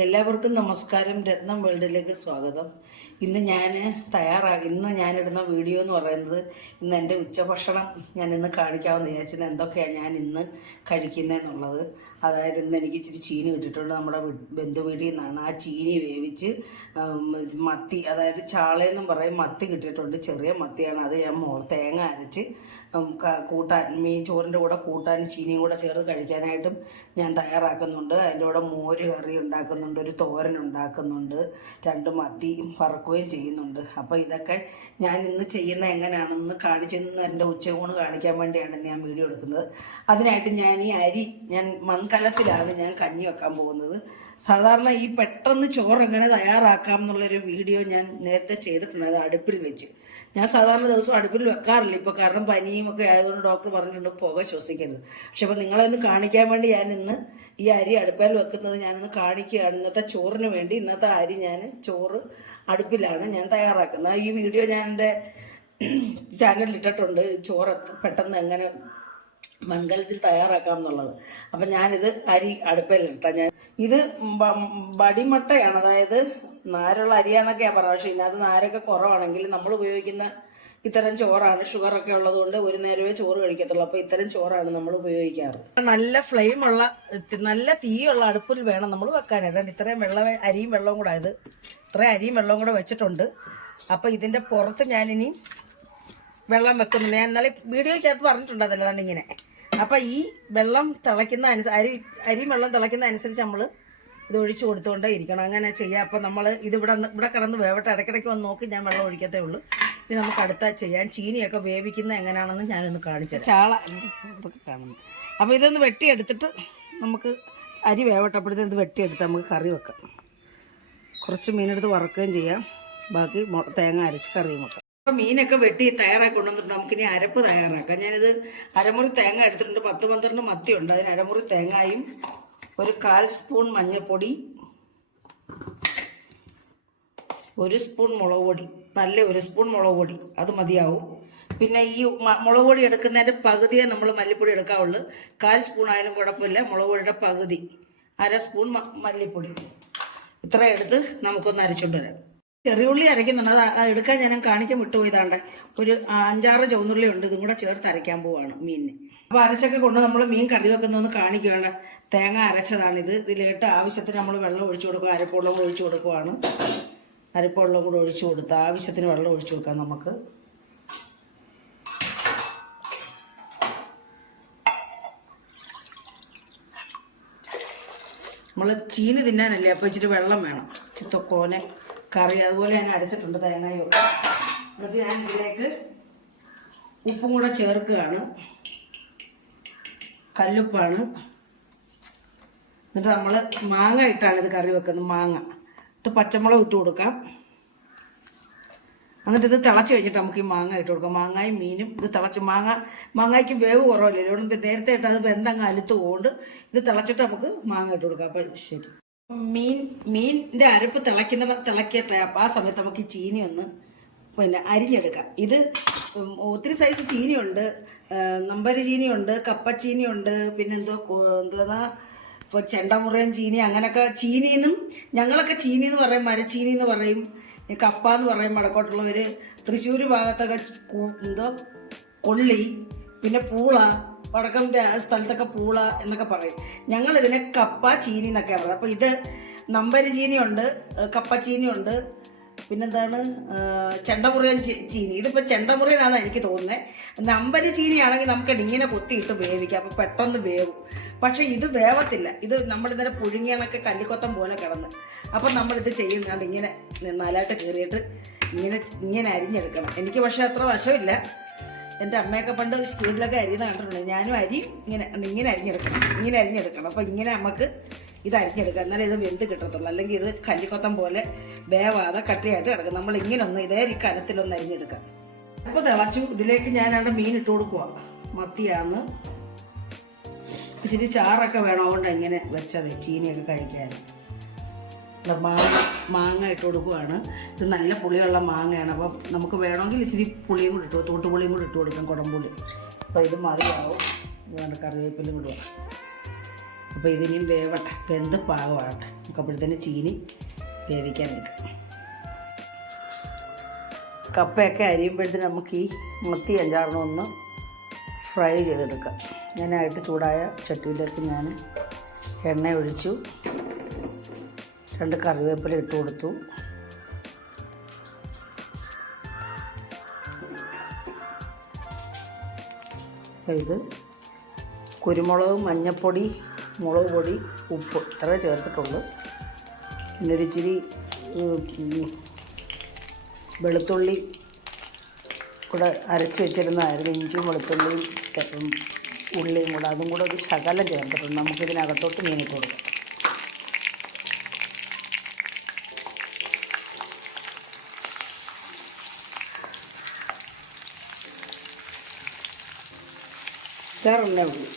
എല്ലാവർക്കും നമസ്കാരം. രത്നം വേൾഡിലേക്ക് സ്വാഗതം. ഇന്ന് ഞാനിടുന്ന വീഡിയോ എന്ന് പറയുന്നത് ഇന്ന് എൻ്റെ ഉച്ചഭക്ഷണം ഞാൻ ഇന്ന് കാണിക്കാമെന്ന് വിചാരിച്ചത് എന്തൊക്കെയാണ് ഞാൻ ഇന്ന് കഴിക്കുന്നതെന്നുള്ളത്. അതായത് ഇന്ന് എനിക്ക് ഇച്ചിരി ചീനി കിട്ടിയിട്ടുണ്ട് നമ്മുടെ ബന്ധുവീട്ടിൽ നിന്നാണ്. ആ ചീനി വേവിച്ച് മത്തി, അതായത് ചാളയെന്നും പറയും, മത്തി കിട്ടിയിട്ടുണ്ട്. ചെറിയ മത്തിയാണ്. അത് ഞാൻ തേങ്ങ അരച്ച് കൂട്ടാൻ, ചോറിൻ്റെ കൂടെ കൂട്ടാനും ചീനിയും കൂടെ ചേർത്ത് കഴിക്കാനായിട്ടും ഞാൻ തയ്യാറാക്കുന്നുണ്ട്. അതിൻ്റെ കൂടെ മോര് കറി ഉണ്ടാക്കുന്നുണ്ട്, ഒരു തോരൻ ഉണ്ടാക്കുന്നുണ്ട്, 2 മത്തി വറക്കുകയും ചെയ്യുന്നുണ്ട്. അപ്പോൾ ഇതൊക്കെ ഞാൻ ഇന്ന് ചെയ്യുന്ന എങ്ങനെയാണെന്ന് കാണിച്ചെന്ന് എൻ്റെ ഉച്ചയൂണ് കാണിക്കാൻ വേണ്ടിയാണ് ഞാൻ വീഡിയോ എടുക്കുന്നത്. അതിനായിട്ട് ഞാൻ മൺകലത്തിലാണ് ഞാൻ കഞ്ഞി വെക്കാൻ പോകുന്നത്. സാധാരണ ഈ പെട്ടെന്ന് ചോറ് എങ്ങനെ തയ്യാറാക്കാം എന്നുള്ളൊരു വീഡിയോ ഞാൻ നേരത്തെ ചെയ്തിട്ടുണ്ട്, അത് അടുപ്പിൽ വെച്ച്. ഞാൻ സാധാരണ ദിവസം അടുപ്പിൽ വെക്കാറില്ല ഇപ്പോൾ, കാരണം പനിയും ഒക്കെ ആയതുകൊണ്ട് ഡോക്ടർ പറഞ്ഞിട്ടുണ്ട് പുക ശ്വസിക്കരുത്. പക്ഷെ അപ്പോൾ നിങ്ങളെന്ന് കാണിക്കാൻ വേണ്ടി ഞാൻ ഇന്ന് ഈ അരി അടുപ്പിൽ വെക്കുന്നത് ഞാനിന്ന് കാണിക്കുകയാണ്. ഇന്നത്തെ ചോറിന് വേണ്ടി ഇന്നത്തെ അരി ചോറ് അടുപ്പിലാണ് ഞാൻ തയ്യാറാക്കുന്നത്. ഈ വീഡിയോ ഞാൻ എൻ്റെ ചാനലിൽ ഇട്ടിട്ടുണ്ട്, ചോറ് പെട്ടെന്ന് എങ്ങനെ മൺകലത്തിൽ തയ്യാറാക്കാം എന്നുള്ളത്. അപ്പം ഞാനിത് അരി അടുപ്പിലിട്ടാം. ഇത് ബടിമട്ടയാണ്, അതായത് നാരുള്ള അരിയാന്നൊക്കെയാണ് പറയുക. പക്ഷേ ഇതിനകത്ത് നാരൊക്കെ കുറവാണെങ്കിൽ നമ്മൾ ഉപയോഗിക്കുന്ന ഇത്തരം ചോറാണ്. ഷുഗറൊക്കെ ഉള്ളതുകൊണ്ട് ഒരു നേരമേ ചോറ് കഴിക്കത്തുള്ളൂ. അപ്പോൾ ഇത്തരം ചോറാണ് നമ്മൾ ഉപയോഗിക്കാറ്. നല്ല ഫ്ലെയിമുള്ള, നല്ല തീയുള്ള അടുപ്പിൽ വേണം നമ്മൾ വെക്കാനായിട്ട്. ഇത്രയും അരിയും വെള്ളവും കൂടെ ഇത്രയും അരിയും വെള്ളവും കൂടെ വെച്ചിട്ടുണ്ട്. അപ്പോൾ ഇതിൻ്റെ പുറത്ത് ഞാനിനി വെള്ളം വെക്കുന്നുണ്ട്. ഞാൻ ഇന്നലെ വീഡിയോയ്ക്കകത്ത് പറഞ്ഞിട്ടുണ്ട് അതല്ലാണ്ട് ഇങ്ങനെ. അപ്പം ഈ വെള്ളം തിളയ്ക്കുന്ന അരിയും വെള്ളം തിളയ്ക്കുന്ന അനുസരിച്ച് നമ്മൾ ഇത് ഒഴിച്ചു കൊടുത്തുകൊണ്ടേ ഇരിക്കണം. അങ്ങനെ ചെയ്യാം. അപ്പം നമ്മൾ ഇവിടെ കിടന്ന് വേവട്ടെ. ഇടയ്ക്കിടയ്ക്ക് വന്ന് നോക്കി ഞാൻ വെള്ളം ഒഴിക്കത്തേ ഉള്ളൂ. ഇനി നമുക്ക് അടുത്ത ചെയ്യാൻ ചീനിയൊക്കെ വേവിക്കുന്ന എങ്ങനെയാണെന്ന് ഞാനൊന്ന് കാണിച്ചു തരാം. ചാള ഇതൊക്കെ കാണുന്നു. അപ്പോൾ ഇതൊന്ന് വെട്ടിയെടുത്തിട്ട് നമുക്ക് അരി വേവട്ടപ്പോഴത്തേക്ക് ഇത് വെട്ടിയെടുത്ത് നമുക്ക് കറി വെക്കാം. കുറച്ച് മീനെടുത്ത് വറക്കുകയും ചെയ്യാം, ബാക്കി തേങ്ങ അരച്ച് കറിയും വെക്കാം. അപ്പം മീനൊക്കെ വെട്ടി തയ്യാറാക്കി കൊണ്ടുവന്നിട്ട് നമുക്കിനി അരപ്പ് തയ്യാറാക്കാം. ഞാനിത് അരമുറി തേങ്ങ എടുത്തിട്ടുണ്ട്. 10-12 മത്തിയുണ്ട്. അതിന് അരമുറി തേങ്ങയും ഒരു 1/4 സ്പൂൺ മഞ്ഞൾപ്പൊടി, 1 സ്പൂൺ മുളക് പൊടി, നല്ല 1 സ്പൂൺ മുളക് പൊടി, അത് മതിയാവും. പിന്നെ ഈ മുളക് പൊടി എടുക്കുന്നതിൻ്റെ പകുതിയെ നമ്മൾ മല്ലിപ്പൊടി എടുക്കാവുള്ളൂ. 1/4 സ്പൂൺ ആയാലും കുഴപ്പമില്ല. മുളക് പൊടിയുടെ പകുതി, 1/2 സ്പൂൺ മല്ലിപ്പൊടി, ഇത്ര എടുത്ത് നമുക്കൊന്ന് അരച്ചുകൊണ്ട് വരാം. ചെറിയുള്ളി അരയ്ക്കുന്നുണ്ട്, അത് എടുക്കാൻ ഞാൻ കാണിക്കാൻ വിട്ടുപോയതാണ്ട്. ഒരു 5-6 ചുവന്നുള്ളി ഉണ്ട്, ഇതും കൂടെ ചേർത്ത് അരയ്ക്കാൻ പോവാണ് മീനിന്. അപ്പോൾ അരച്ചൊക്കെ കൊണ്ട് നമ്മൾ മീൻ കറി വെക്കുന്നതെന്ന് കാണിക്കുകയാണ്. തേങ്ങ അരച്ചതാണിത്. ഇതിലേട്ട് ആവശ്യത്തിന് നമ്മൾ വെള്ളം ഒഴിച്ചു കൊടുക്കുക. അരപ്പുവെള്ളം കൂടെ ഒഴിച്ചു കൊടുക്കുവാണ്. അരപ്പുവെള്ളം കൂടെ ഒഴിച്ചു കൊടുത്ത് ആവശ്യത്തിന് വെള്ളം ഒഴിച്ചു കൊടുക്കാം നമുക്ക്. നമ്മൾ ചീനി തിന്നാനല്ലേ, അപ്പോൾ ഇച്ചിരി വെള്ളം വേണം. ചിത്തക്കോനെ കറി അതുപോലെ ഞാൻ അരച്ചിട്ടുണ്ട് തേങ്ങയും ഒക്കെ. എന്നിട്ട് ഞാൻ ഇതിലേക്ക് ഉപ്പും കൂടെ ചേർക്കുകയാണ്, കല്ലുപ്പാണ്. എന്നിട്ട് നമ്മൾ മാങ്ങ ഇട്ടാണ് ഇത് കറി വെക്കുന്നത്. മാങ്ങ ഇട്ട് പച്ചമുളക് ഇട്ട് കൊടുക്കാം. എന്നിട്ട് ഇത് തിളച്ച് കഴിഞ്ഞിട്ട് നമുക്ക് ഈ മാങ്ങ ഇട്ട് കൊടുക്കാം. മാങ്ങയും മീനും ഇത് തിളച്ച് മാങ്ങയ്ക്ക് വേവ് കുറവില്ല. ഇവിടെ നേരത്തെ ഇട്ട് അത് വെന്തങ്ങ് അലുത്ത് കൊണ്ട് ഇത് തിളച്ചിട്ട് നമുക്ക് മാങ്ങ ഇട്ട് കൊടുക്കാം. അപ്പം ശരി, മീനിൻ്റെ അരപ്പ് തിളക്കട്ടെ. അപ്പം ആ സമയത്ത് നമുക്ക് ഈ ചീനി ഒന്ന് അരിഞ്ഞെടുക്കാം. ഇത് ഒത്തിരി സൈസ് ചീനിയുണ്ട്. നമ്പരി ചീനിയുണ്ട്, കപ്പച്ചീനിയുണ്ട്, പിന്നെ എന്തുവാ ഇപ്പോൾ ചെണ്ടമുറയൻ ചീനി, അങ്ങനെയൊക്കെ ചീനിന്നും. ഞങ്ങളൊക്കെ ചീനി എന്ന് പറയും, മരച്ചീനി എന്ന് പറയും, കപ്പ എന്ന് പറയും. വടക്കോട്ടുള്ളവർ തൃശ്ശൂർ ഭാഗത്തൊക്കെ കൊള്ളി, പിന്നെ പൂള, വടക്കം സ്ഥലത്തൊക്കെ പൂള എന്നൊക്കെ പറയും. ഞങ്ങളിതിനെ കപ്പ ചീനി എന്നൊക്കെ പറയുന്നത്. അപ്പോൾ ഇത് നമ്പരി ചീനിയുണ്ട്, കപ്പച്ചീനിയുണ്ട്, പിന്നെന്താണ് ചെണ്ടമുറിയൻ ചീനി. ഇതിപ്പോൾ ചെണ്ടമുറിയനാണെന്ന് എനിക്ക് തോന്നുന്നത്. നമ്പരി ചീനിയാണെങ്കിൽ നമുക്ക് ഇങ്ങനെ കൊത്തിയിട്ട് വേവിക്കാം, അപ്പോൾ പെട്ടെന്ന് വേവും. പക്ഷേ ഇത് വേവത്തില്ല. ഇത് നമ്മളിന്നലെ പുഴുങ്ങിയണൊക്കെ കല്ലിക്കൊത്തം പോലെ കിടന്ന്. അപ്പം നമ്മളിത് ചെയ്യുന്നുണ്ട് ഇങ്ങനെ നാലായിട്ട് കയറിയിട്ട് ഇങ്ങനെ അരിഞ്ഞെടുക്കണം. എനിക്ക് പക്ഷേ അത്ര വശമില്ല. എൻ്റെ അമ്മയൊക്കെ പണ്ട് സ്പീഡിലൊക്കെ അരിയുന്ന കണ്ടിട്ടുണ്ട്. ഞാനും അരി ഇങ്ങനെ അരിഞ്ഞെടുക്കണം. അപ്പോൾ ഇങ്ങനെ നമുക്ക് ഇത് അരിഞ്ഞെടുക്കാം, എന്നാലേ ഇത് വെന്ത് കിട്ടത്തുള്ളൂ. അല്ലെങ്കിൽ ഇത് കല്ലിക്കൊത്തം പോലെ വേവാതെ കട്ടിയായിട്ട് കിടക്കും. നമ്മൾ ഇതേ കനത്തിലൊന്ന് അരിഞ്ഞെടുക്കാം. അപ്പോൾ തിളച്ചു. ഇതിലേക്ക് ഞാനാണ് മീൻ ഇട്ട് കൊടുക്കുക. മത്തിയാണ്, ഇച്ചിരി ചാറൊക്കെ വേണം, അതുകൊണ്ട് ഇങ്ങനെ വെച്ചത് ചീനിയൊക്കെ കഴിക്കാൻ. മാങ്ങ ഇട്ട് കൊടുക്കുകയാണ്. ഇത് നല്ല പുളിയുള്ള മാങ്ങയാണ്. അപ്പം നമുക്ക് വേണമെങ്കിൽ ഇച്ചിരി പുളിയും കൂടി തൂട്ടുപുളിയും കൂടി ഇട്ട് കൊടുക്കാം, കുടംപുളി. അപ്പോൾ ഇത് മതിയാവും. കറിവേപ്പിലും ഇടുക. അപ്പോൾ ഇതിനിയും വേവട്ടെ, വെന്ത് പാകമാകട്ടെ. നമുക്ക് അപ്പോഴത്തേന് ചീനി വേവിക്കാൻ എടുക്കാം. കപ്പയൊക്കെ അരിയുമ്പോഴത്തേന് നമുക്ക് ഈ മത്തി 5-6 ഒന്ന് ഫ്രൈ ചെയ്തെടുക്കാം. ഞാനായിട്ട് ചൂടായ ചട്ടിയിലേക്ക് ഞാൻ എണ്ണ ഒഴിച്ചു, 2 കറിവേപ്പില ഇട്ട് കൊടുത്തു. ഇത് കുരുമുളക്, മഞ്ഞൾപ്പൊടി, മുളക് പൊടി, ഉപ്പ് ഇത്രേ ചേർത്തിട്ടുള്ളൂ. പിന്നെ ഒരു ഇച്ചിരി വെളുത്തുള്ളി കൂടെ അരച്ച് വെച്ചിരുന്നതായിരുന്നു. ഇഞ്ചിയും വെളുത്തുള്ളിയും ഉള്ളിയും കൂടെ, അതും കൂടെ ഒരു ശകലം ചേർത്തിട്ടുണ്ട്. നമുക്കിതിനകത്തോട്ട് മീനിട്ട് കൊടുക്കാം. ചേർന്നേ ഉള്ളൂ.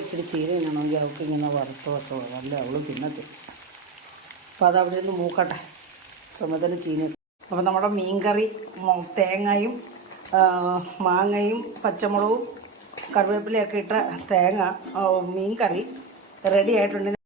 ഇത്തിരി ചീര തിന്നണമെങ്കിൽ അവൾക്ക് ഇങ്ങനെ വറുത്ത് അല്ല അവൾ തിന്നത്തില്ല. അപ്പോൾ അതവിടെ നിന്ന് മൂക്കട്ടെ, സമയത്തിന് ചീനി. അപ്പോൾ നമ്മുടെ മീൻകറി തേങ്ങയും മാങ്ങയും പച്ചമുളകും കറിവേപ്പിലയൊക്കെ ഇട്ട മീൻകറി റെഡി ആയിട്ടുണ്ട്.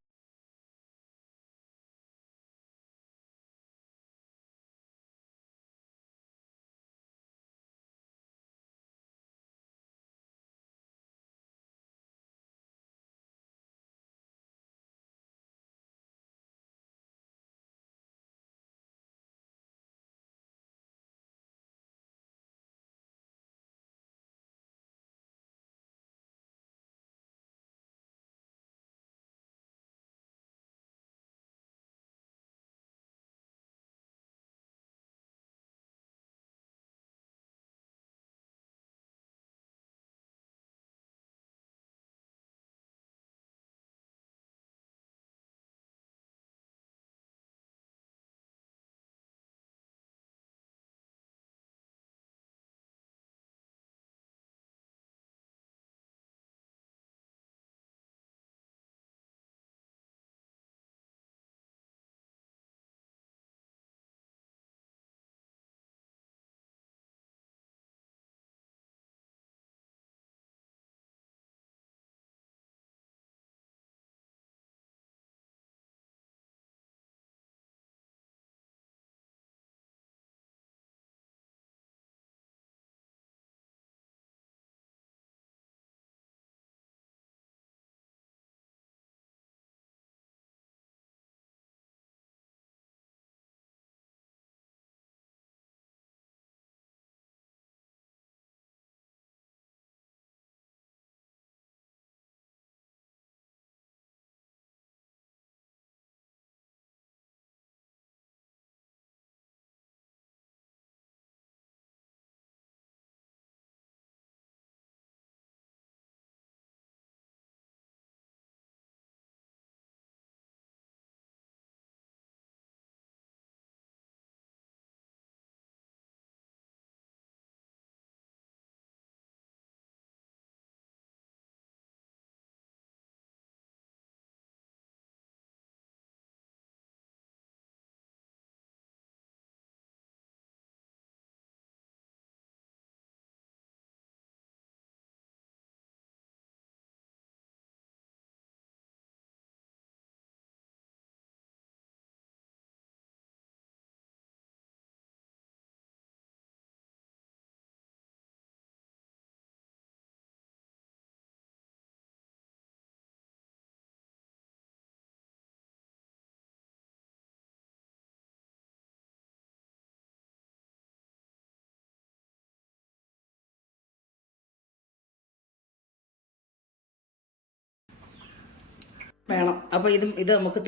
വേണം. അപ്പോൾ ഇത് നമുക്ക്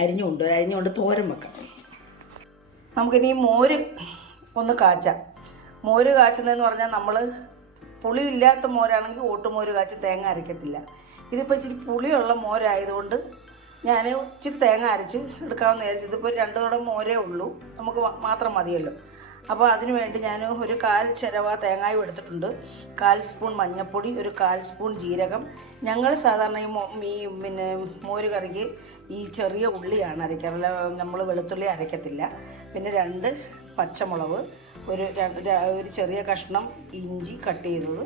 അരിഞ്ഞുകൊണ്ട് തോരൻ വെക്കാം. നമുക്കിനി മോര് ഒന്ന് കാച്ചാം. മോര് കാച്ചുന്നതെന്ന് പറഞ്ഞാൽ നമ്മൾ പുളിയില്ലാത്ത മോരാണെങ്കിൽ ഓട്ടുമോര് കാച്ചി തേങ്ങ അരയ്ക്കത്തില്ല. ഇതിപ്പോൾ ഇച്ചിരി പുളിയുള്ള മോരായതുകൊണ്ട് ഞാൻ ഇച്ചിരി തേങ്ങ അരച്ച് എടുക്കാമെന്ന് വിചാരിച്ചു. ഇതിപ്പോൾ 2 തുടം മോരേ ഉള്ളൂ, നമുക്ക് മാത്രം മതിയല്ലോ. അപ്പോൾ അതിന് വേണ്ടി ഞാൻ ഒരു 1/4 ചിരവ തേങ്ങായും എടുത്തിട്ടുണ്ട്, 1/4 സ്പൂൺ മഞ്ഞൾപ്പൊടി, ഒരു 1/4 സ്പൂൺ ജീരകം. ഞങ്ങൾ സാധാരണ പിന്നെ മോര് കറിക്ക് ഈ ചെറിയ ഉള്ളിയാണ് അരയ്ക്കാറില്ല, നമ്മൾ വെളുത്തുള്ളി അരയ്ക്കത്തില്ല. പിന്നെ 2 പച്ചമുളക്, ഒരു ചെറിയ കഷ്ണം ഇഞ്ചി കട്ട് ചെയ്തത്,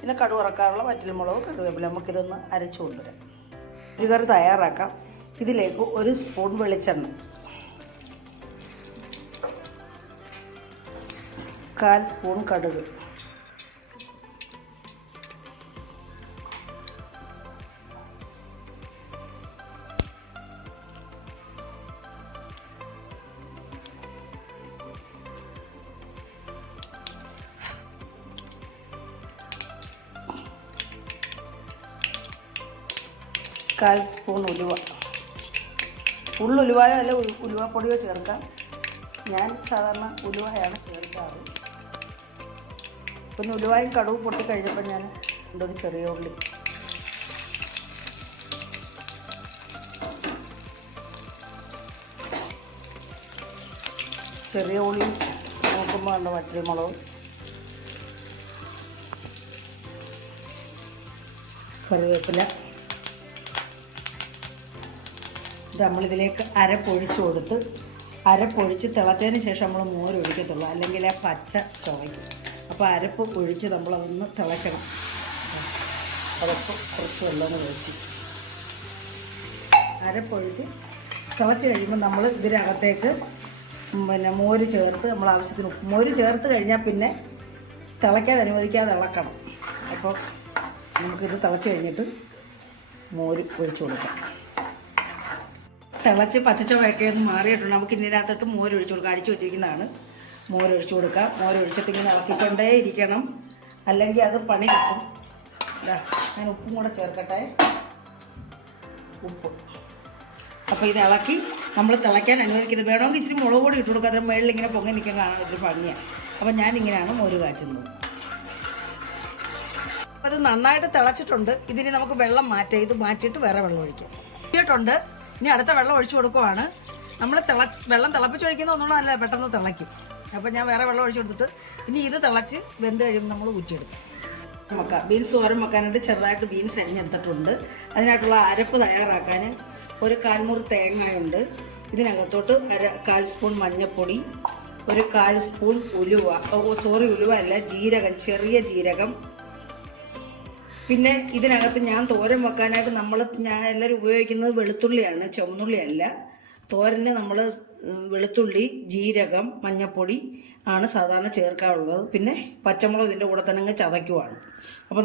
പിന്നെ കടുക് വറക്കാനുള്ള വറ്റൽമുളക്, കറിവേപ്പില. നമുക്കിതൊന്ന് അരച്ചു കൊണ്ടുവരാം. ഒരു കറി തയ്യാറാക്കാം. ഇതിലേക്ക് 1 സ്പൂൺ വെളിച്ചെണ്ണ, 1/4 സ്പൂൺ കടുക്, കാൽ സ്പൂൺ ഉലുവ. ഉള്ളുലുവായോ അല്ല ഉലുവപ്പൊടിയോ ചേർക്കാം. ഞാൻ സാധാരണ ഉലുവയാണ് ചേർക്കാറ്. പിന്നെ ഉലുവായും കടുവ് പൊട്ടി കഴിഞ്ഞപ്പോൾ ഞാൻ ഒരു ചെറിയ ഉള്ളി, നോക്കുമ്പോൾ ഉണ്ട് വറ്റൽമുളക്, കറിവേപ്പില. നമ്മളിതിലേക്ക് അരപ്പൊഴിച്ച് കൊടുത്ത് അരപ്പൊഴിച്ച് തിളച്ചതിന് ശേഷം നമ്മൾ മോര് ഒഴിക്കത്തുള്ളൂ, അല്ലെങ്കിൽ ആ പച്ച ചുവയ്ക്കും. അപ്പോൾ അരപ്പ് ഒഴിച്ച് നമ്മളതൊന്ന് തിളയ്ക്കണം. അരപ്പ് കുറച്ച് വെള്ളം ഒഴിച്ച് അരപ്പൊഴിച്ച് തിളച്ച് കഴിയുമ്പോൾ നമ്മൾ ഇതിനകത്തേക്ക് പിന്നെ മോര് ചേർത്ത് നമ്മൾ ആവശ്യത്തിന് മോര് ചേർത്ത് കഴിഞ്ഞാൽ പിന്നെ തിളയ്ക്കാൻ അനുവദിക്കാതെ ഇളക്കണം. അപ്പോൾ നമുക്കിത് തിളച്ച് കഴിഞ്ഞിട്ട് മോര് ഒഴിച്ച് കൊടുക്കാം. തിളച്ച് പച്ചച്ചൊവയൊക്കെ ഒന്ന് മാറിയിട്ടുണ്ട്. നമുക്ക് ഇതിനകത്തോട്ട് മോര് ഒഴിച്ച് കൊടുക്കാം. അടിച്ചു വെച്ചിരിക്കുന്നതാണ്. മോര് ഒഴിച്ച് കൊടുക്കാം. മോര് ഒഴിച്ചിട്ട് ഇങ്ങനെ ഇളക്കിക്കൊണ്ടേ ഇരിക്കണം, അല്ലെങ്കിൽ അത് പണി കിട്ടും. ഞാൻ ഉപ്പും കൂടെ ചേർക്കട്ടെ. ഉപ്പ്. അപ്പോൾ ഇത് ഇളക്കി നമ്മൾ തിളയ്ക്കാൻ അനുവദിക്കുന്നത്. വേണമെങ്കിൽ ഇച്ചിരി മുളക് പൊടി ഇട്ട് കൊടുക്കുക. അതിന് മുകളിൽ ഇങ്ങനെ പൊങ്ങി നിൽക്കാൻ കാണാൻ ഒരു ഭംഗിയാണ്. അപ്പോൾ ഞാനിങ്ങനെയാണ് മോര് കാച്ചുന്നത്. അപ്പോൾ അത് നന്നായിട്ട് തിളച്ചിട്ടുണ്ട്. ഇതിന് നമുക്ക് വെള്ളം മാറ്റാം. ഇത് മാറ്റിയിട്ട് വേറെ വെള്ളം ഒഴിക്കാം. ഇട്ടിട്ടുണ്ട്. ഇനി അടുത്ത വെള്ളം ഒഴിച്ചു കൊടുക്കുവാണ്. നമ്മൾ വെള്ളം തിളപ്പിച്ചൊഴിക്കുന്ന ഒന്നുകൂടെ നല്ല പെട്ടെന്ന് തിളയ്ക്കും. അപ്പോൾ ഞാൻ വേറെ വെള്ളം ഒഴിച്ചു കൊടുത്തിട്ട് ഇനി ഇത് തിളച്ച് വെന്ത് കഴിയുമ്പോൾ നമ്മൾ ഊറ്റിയെടുക്കും. വെക്കാം. ബീൻസ് തോരൻ വെക്കാനായിട്ട് ചെറുതായിട്ട് ബീൻസ് അരിഞ്ഞെടുത്തിട്ടുണ്ട്. അതിനായിട്ടുള്ള അരപ്പ് തയ്യാറാക്കാൻ 1/4 മുറി തേങ്ങയുണ്ട്. ഇതിനകത്തോട്ട് 1/4 സ്പൂൺ മഞ്ഞൾപ്പൊടി, 1/4 സ്പൂൺ ഉലുവ, ഉലുവ അല്ല, ജീരകം, ചെറിയ ജീരകം. പിന്നെ ഇതിനകത്ത് ഞാൻ തോരൻ വെക്കാനായിട്ട് ഞാൻ എല്ലാവരും ഉപയോഗിക്കുന്നത് വെളുത്തുള്ളിയാണ്, ചുവന്നുള്ളിയല്ല. തോരന് നമ്മൾ വെളുത്തുള്ളി, ജീരകം, മഞ്ഞൾപ്പൊടി ആണ് സാധാരണ ചേർക്കാറുള്ളത്. പിന്നെ പച്ചമുളക് ഇതിൻ്റെ കൂടെ തന്നെ അങ്ങ് ചതയ്ക്കുവാണ്. അപ്പോൾ